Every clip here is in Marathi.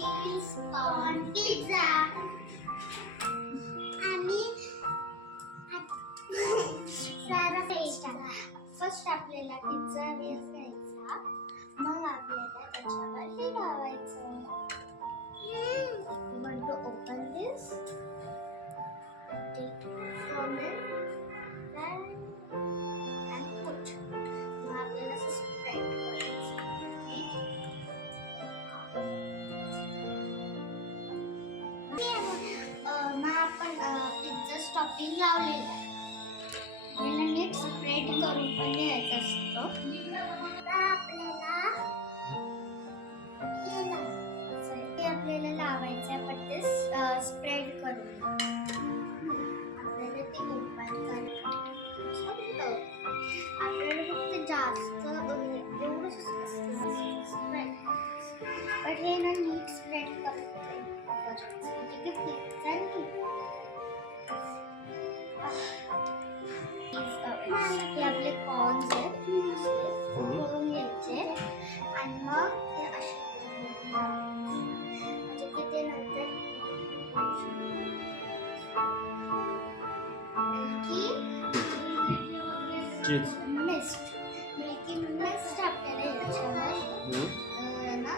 cheese on pizza. आणि सारा टेस्ट फर्स्ट आपल्याला पिझ्झा बेस घ्यायचा, मग आपल्याला त्याच्यावर हे लावायचं. You want to open this? Take from it and put. मग आपल्याला असं स्प्रेड करायचं. मग आपण पिझ्झा स्टॉपिंग लावलेला आहे. याला नीट स्प्रेड करून पण घ्यायचं असतं. आपल्याला लावायचं पण ते स्प्रेड करून आपल्याला ते ओपन करायचं. आपल्याला फक्त जास्त एवढंच स्प्रेड पण हे ना नीट स्प्रेड करते म्हणजे की पिझ्झा हे आपले कॉर्न्स आहेत करून घ्यायचे आणि मग हे असे म्हणजे की ते नंतर मिल्की मिस्ट आपल्याला याच्यावर ना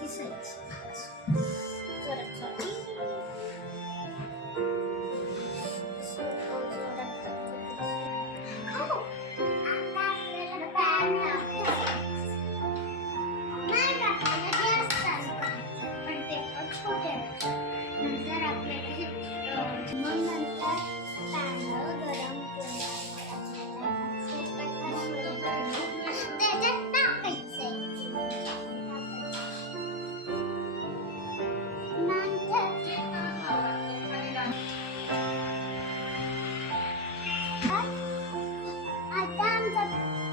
दिसायचं.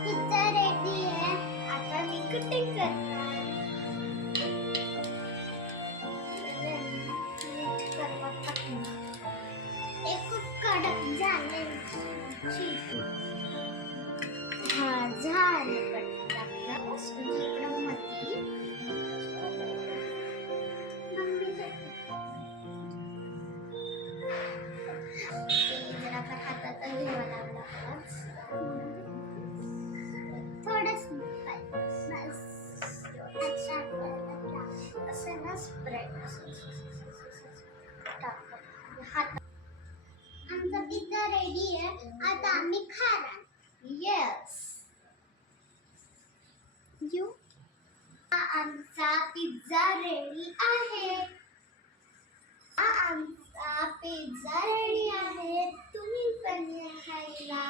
पिझ्झा रेडी आहे. आता मी कटिंग करणार. ते खूप कडक झाले. हा झाले कटिंग आपलं. म्हणजे इकडं मध्ये जरा आपण हातात घ्यावं लागलं थोडंच असं ना स्प्रेड हात. आमचा पिझ्झा रेडी आहे. आता आम्ही खाणार. Yes you. आमचा पिझ्झा रेडी आहे. आमचा पिझ्झा रेडी आहे. तुम्ही पण या खायला.